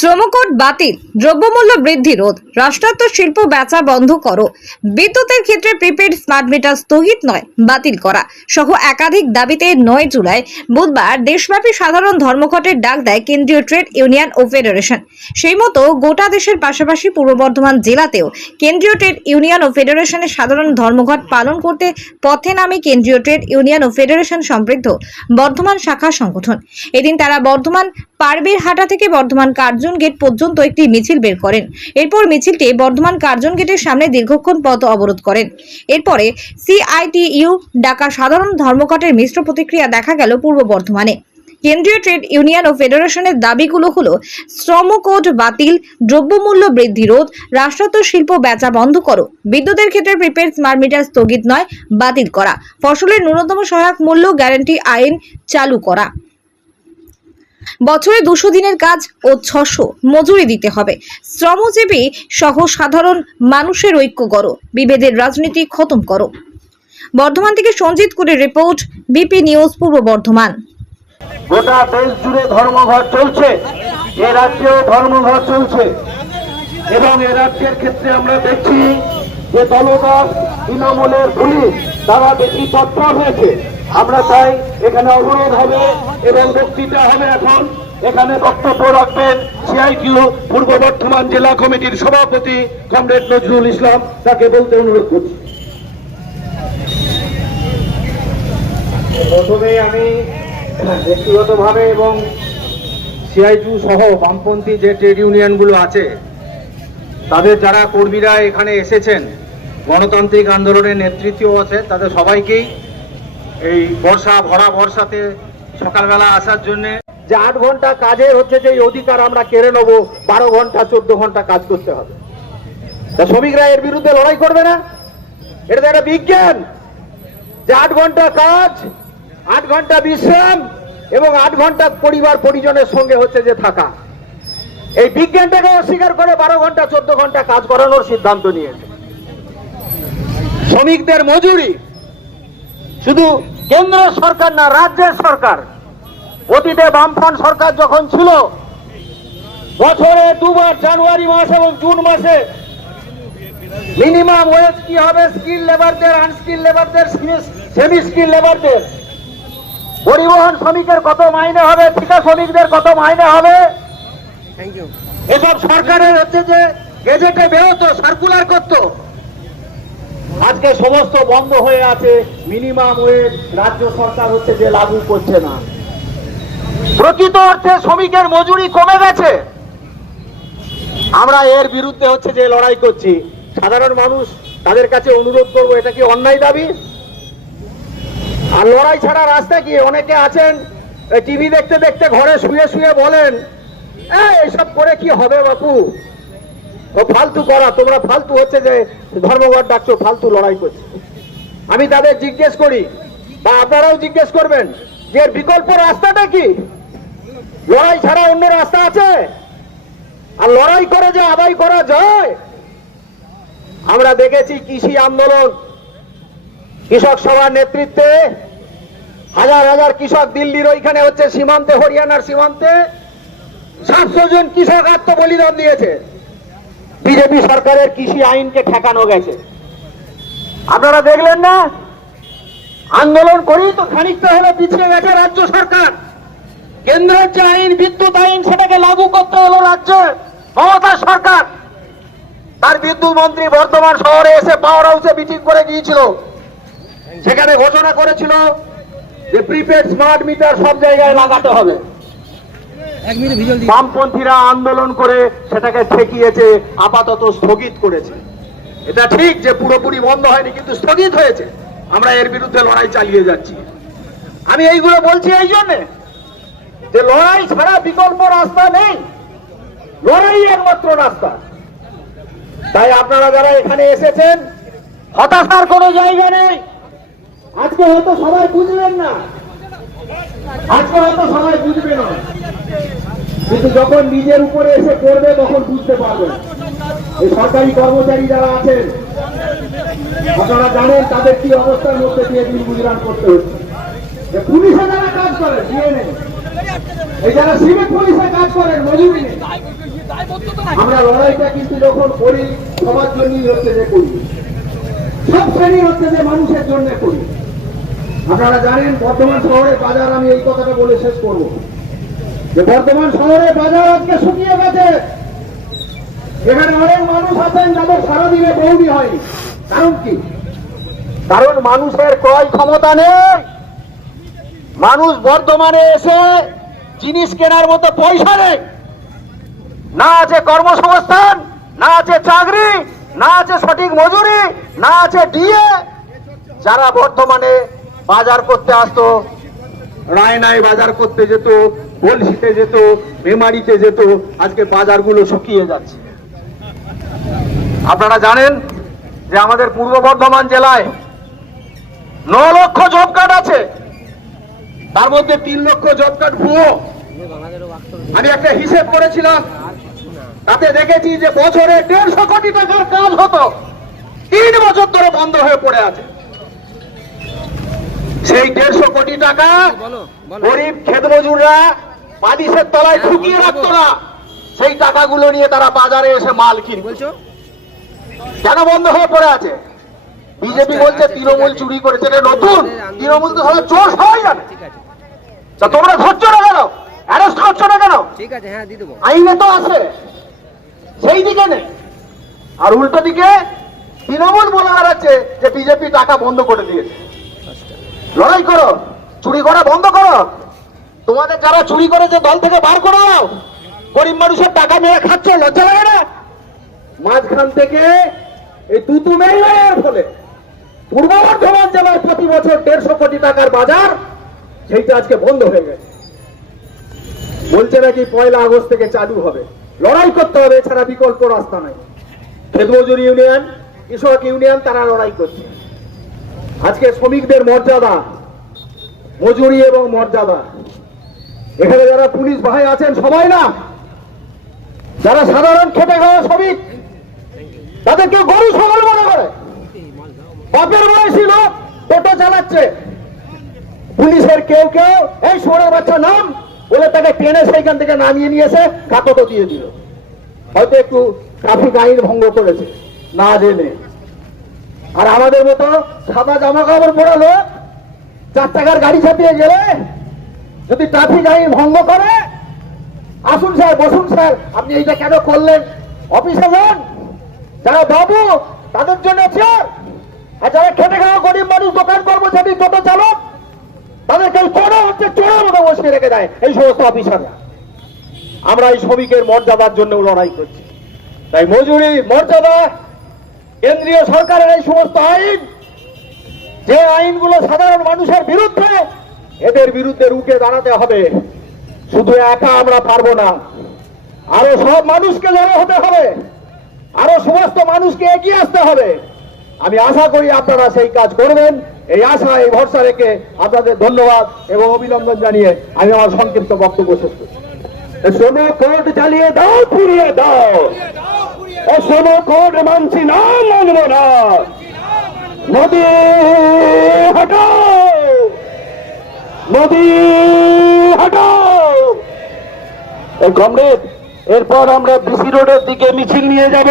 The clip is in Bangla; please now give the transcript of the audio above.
শ্রমকোড বাতিল, দ্রব্যমূল্য বৃদ্ধি রোধ, রাষ্ট্রায়ত্ত শিল্প বেচা বন্ধ করো, বিদ্যুতের ক্ষেত্রে প্রিপেড স্মার্ট মিটার স্থগিত নয় বাতিল করা সহ একাধিক দাবিতে 9 জুলাই বুধবার দেশব্যাপী সাধারণ ধর্মঘটের ডাক দেয় কেন্দ্রীয় ট্রেড ইউনিয়ন ও ফেডারেশন। সেই মতো গোটা দেশের পাশাপাশি পূর্ব বর্ধমান জেলাতেও কেন্দ্রীয় ট্রেড ইউনিয়ন ও ফেডারেশনের সাধারণ ধর্মঘট পালন করতে পথে নামে কেন্দ্রীয় ট্রেড ইউনিয়ন ও ফেডারেশন সমৃদ্ধ বর্ধমান শাখা সংগঠন। এদিন তারা বর্ধমান পারবীরহাটা থেকে বর্ধমান কার্জন গেট পর্যন্ত একটি মিছিল বের করেন। এরপর মিছিলটি বর্ধমান কার্জন গেটের সামনে দীর্ঘক্ষণ পথ অবরোধ করেন। এরপরে সিআইটিইউ ডাকা সাধারণ ধর্মঘটের মিশ্র প্রতিক্রিয়া দেখা গেল পূর্ব বর্ধমানে। কেন্দ্রীয় ট্রেড ইউনিয়ন ও ফেডারেশনের দাবিগুলো হলো শ্রম কোড বাতিল, দ্রব্যমূল্য বৃদ্ধি রোধ, রাষ্ট্রায়ত্ত শিল্প বেচা বন্ধ করো, বিদ্যুতের ক্ষেত্রে প্রিপেড স্মার্ট মিটার স্থগিত নয় বাতিল করা, ফসলের ন্যূনতম সহায়ক মূল্য গ্যারান্টি আইন চালু করা, বছরে 200 দিনের কাজ ও 600 মজুরি দিতে হবে, শ্রমজীবী সহ সাধারণ মানুষের ঐক্য করো, বিভেদের রাজনীতি খতম করো। বর্ধমান থেকে সঞ্জিত কুরের রিপোর্ট, বিপি নিউজ পূর্ব বর্ধমান। গোটা দেশ জুড়ে ধর্মঘট চলছে, এ রাজ্যেও ধর্মঘট চলছে এবং এ রাজ্যের ক্ষেত্রে আমরা দেখছি যে দলদাস তৃণমূলের পুলিশ তারা বেশি তৎপর হয়েছে। আমরা চাই এখানে অবরোধ হবে এবং বক্তৃতা হবে। এখন এখানে বক্তব্য রাখবেন সিআইটিইউ পূর্ব বর্ধমান জেলা কমিটির সভাপতি কমরেড নজরুল ইসলাম, তাকে বলতে অনুরোধ করছি। প্রথমে আমি ব্যক্তিগতভাবে এবং সিআইটিইউ সহ বামপন্থী যে ট্রেড ইউনিয়নগুলো আছে তাদের যারা কর্মীরা এখানে এসেছেন, গণতান্ত্রিক আন্দোলনের নেতৃত্ব আছে, তাদের সবাইকেই এই ভরা বর্ষাতে সকালবেলা আসার জন্য যে 8 ঘন্টা কাজের হচ্ছে যে অধিকার আমরা কেড়ে নেবো, 12 ঘন্টা 14 ঘন্টা কাজ করতে হবে। তা শ্রমিকরা এর বিরুদ্ধে লড়াই করবে না? এটা তো একটা বিজ্ঞান যে 8 ঘন্টা কাজ, 8 ঘন্টা বিশ্রাম এবং 8 ঘন্টা পরিবার পরিজনের সঙ্গে হচ্ছে যে থাকা। এই বিজ্ঞানটাকে অস্বীকার করে 12 ঘন্টা 14 ঘন্টা কাজ করানোর সিদ্ধান্ত নিয়েছে। শ্রমিকদের মজুরি শুধু কেন্দ্র সরকার না, রাজ্যের সরকার, অতীতে বামফ্রন্ট সরকার যখন ছিল বছরে 2 বার জানুয়ারি মাস এবং জুন মাসে মিনিমাম ওয়েজ কি হবে, স্কিল লেবারদের, আনস্কিল লেবারদের, সেমি স্কিল লেবারদের, পরিবহন শ্রমিকের কত মাইনে হবে, ঠিকা শ্রমিকদের কত মাইনে হবে, এসব সরকারের হচ্ছে যে গেজেটে বেরোতো, সার্কুলার করতো। আজকে সমস্ত বন্ধ হয়ে আছে। মিনিমাম ওয়েজ রাজ্য সরকার হচ্ছে যে লাগু করছে না। প্রকৃত অর্থে শ্রমিকের মজুরি কমে গেছে। আমরা এর বিরুদ্ধে হচ্ছে যে লড়াই করছি। সাধারণ মানুষ তাদের কাছে অনুরোধ করবো, এটা কি অন্যায় দাবি? আর লড়াই ছাড়া রাস্তা কি? অনেকে আছেন টিভি দেখতে দেখতে ঘরে শুয়ে শুয়ে বলেন, এইসব করে কি হবে বাপু, ও ফালতু করা, তোমরা ফালতু হচ্ছে যে ধর্মঘট ডাকছো, ফালতু লড়াই করছো। আমি তাদের জিজ্ঞেস করি বা আপনারাও জিজ্ঞেস করবেন যে বিকল্প রাস্তাটা কি? লড়াই ছাড়া অন্য রাস্তা আছে? আর লড়াই করে যে আদায় করা যায়? আমরা দেখেছি কৃষি আন্দোলন, কৃষক সভার নেতৃত্বে হাজার হাজার কৃষক দিল্লির ওইখানে হচ্ছে সীমান্তে, হরিয়ানার সীমান্তে 700 জন কৃষক আত্মবলিদান দিয়েছে। বিজেপি সরকারের কৃষি আইনকে ঠেকানো গেছে। আপনারা দেখলেন না? আন্দোলন করেই তো খানিকটা হলে পিছিয়ে গেছে রাজ্য সরকার। কেন্দ্রের যে আইন, বিদ্যুৎ আইন, সেটাকে লাগু করতে হলো রাজ্যের মমতা সরকার। তার বিদ্যুৎ মন্ত্রী বর্ধমান শহরে এসে পাওয়ার হাউসে মিটিং করে গিয়েছিল। সেখানে ঘোষণা করেছিল যে প্রিপেড স্মার্ট মিটার সব জায়গায় লাগাতে হবে। বামপন্থীরা আন্দোলন করে সেটাকে ঠেকিয়েছে, আপাতত স্থগিত করেছে। এটা ঠিক যে পুরোপুরি বন্ধ হয়নি, কিন্তু স্থগিত হয়েছে। আমরা এর বিরুদ্ধে লড়াই চালিয়ে যাচ্ছি। আমি এইগুলো বলছি এই জন্যে যে লড়াই ছাড়া বিকল্প রাস্তা নেই, লড়াই একমাত্র রাস্তা। তাই আপনারা যারা এখানে এসেছেন, হতাশার কোনো জায়গা নেই। আজকে হয়তো সবাই বুঝবেন না, আজকে হয়তো সবাই বুঝবে না, কিন্তু যখন নিজের উপরে এসে করবে তখন বুঝতে পারবেন। এই সরকারি কর্মচারী যারা আছেন, আপনারা জানেন তাদের কি অবস্থার মধ্যে দিয়ে দিন গুজরান করতে হচ্ছে। পুলিশে যারা কাজ করে, ডিএনএ এই যারা সিভিক পুলিশে কাজ করেন মজুরি নেই। আমরা লড়াইটা কিন্তু যখন করি সবার জন্যই হচ্ছে যে করি, সব শ্রেণীর হচ্ছে যে মানুষের জন্য করি। আপনারা জানেন বর্ধমান শহরের বাজার, আমি এই কথাটা বলে শেষ করব, যে বর্ধমান শহরের বাজার আজকে শুকিয়ে গেছে। এখানে অনেক মানুষ আছেন যাদের সারাদিনে বৌদি হয়নি। কারণ কি? কারণ মানুষের ক্রয় ক্ষমতা নেই। মানুষ বর্ধমানে এসে জিনিস কেনার মতো পয়সা নেই, না আছে কর্মসংস্থান, না আছে চাকরি, না আছে সঠিক মজুরি, না আছে ডিএ। যারা বর্ধমানে বাজার করতে আসতো, রায়নায় বাজার করতে যেত, বলশিতে যেত, মেমারিতে যেত, আজকে বাজারগুলো শুকিয়ে যাচ্ছে। আপনারা জানেন যে আমাদের পূর্ব বর্ধমান জেলায় 9 লক্ষ জব কার্ড আছে, তার মধ্যে 3 লক্ষ জব কার্ড ভুয়ো। আমি একটা হিসেব করেছিলাম, তাতে দেখেছি যে বছরে 150 কোটি টাকার কাজ হতো, 3 বছর ধরে বন্ধ হয়ে পড়ে আছে। সেই 150 কোটি টাকা গরিব ক্ষেত মজুররা বালিশের তলায় ঢুকিয়ে রাখতো না, সেই টাকাগুলো নিয়ে তারা বাজারে এসে মাল কিনবে। কেন বন্ধ হয়ে পড়ে আছে? বিজেপি বলছে তৃণমূল চুরি করেছে, এটা নতুন। তৃণমূল তো সবাই চোর, সবাই জানে। তা তোমরা ধরছো না কেন? অ্যারেস্ট করছো না কেন? ঠিক আছে, হ্যাঁ দিয়ে দেবো। আইনে তো আছে, সেই দিকে নেই। আর উল্টো দিকে তৃণমূল বলে বেড়াচ্ছে যে বিজেপি টাকা বন্ধ করে দিয়েছে। লড়াই করো, চুরি করা বন্ধ করো। তোমাদের যারা চুরি করেছে দল থেকে বার করো। গরিব মানুষের টাকা মেরে খাচ্ছ, লজ্জা লাগে না? মাঝখান থেকে এই তুতু মেয়ের ফলে পূর্ব বর্ধমান জেলার প্রতি বছর 150 কোটি টাকার বাজার, সেইটা আজকে বন্ধ হয়ে গেছে। বলছে নাকি 1 আগস্ট থেকে চালু হবে। লড়াই করতে হবে, এছাড়া বিকল্প রাস্তা নাই। ক্ষেত মজুর ইউনিয়ন, কৃষক ইউনিয়ন তারা লড়াই করছে। আজকে শ্রমিকদের মর্যাদা, মজুরি এবং মর্যাদা, এখানে যারা পুলিশ ভাই আছেন সবাই না, যারা সাধারণ খেটে খাওয়া শ্রমিক, তাদেরকে গরু ছাগল মনে করে। বাপের বয়সী লোক টোটো চালাচ্ছে, পুলিশের কেউ কেউ এই সোনার বাচ্চা নাম বলে তাকে টেনে সেইখান থেকে নামিয়ে নিয়েছে, কাকটো দিয়ে দিল। হয়তো একটু ট্রাফিক আইন ভঙ্গ করেছে না জেনে। আর আমাদের মতো সাদা জামা কাপড় পরা লোক 4 টাকার গাড়ি চাপিয়ে গেলে যদি ট্রাফিক আইন ভঙ্গ করে, আসুন স্যার, বসুন স্যার, আপনি এইটা কেন করলেন? অফিসে যান, যারা বাবু তাদের জন্য চেয়ার, আর যারা খেটে খাওয়া গরিব মানুষ, দোকান কর্মচারী, টোটো চালক, তাদেরকে কোনো হচ্ছে চোরের মতো বসিয়ে রেখে দেয় এই সমস্ত অফিসাররা। আমরা এই শ্রমিকের মর্যাদার জন্য লড়াই করছি। তাই মজুরি, মর্যাদা, কেন্দ্রীয় সরকারের এই সমস্ত আইন, যে আইনগুলো সাধারণ মানুষের বিরুদ্ধে, এদের বিরুদ্ধে রুখে দাঁড়াতে হবে। শুধু একা আমরা পারবো না, আরো সব মানুষকে জড়ো হতে হবে, আরো সমস্ত মানুষকে এগিয়ে আসতে হবে। আমি আশা করি আপনারা সেই কাজ করবেন। এই আশা, এই ভরসা রেখে আপনাদের ধন্যবাদ এবং অভিনন্দন জানিয়ে আমি আমার সংক্ষিপ্ত বক্তব্য শেষ করছি। শোনো কোর্ট চালিয়ে দাও, ফিরিয়ে দাও। শোনো কোর্ট মানছি না, মানব না। নদী হটাও, নদী হটাও। কমরেড, এরপর আমরা বিসি রোডের দিকে মিছিল নিয়ে যাব।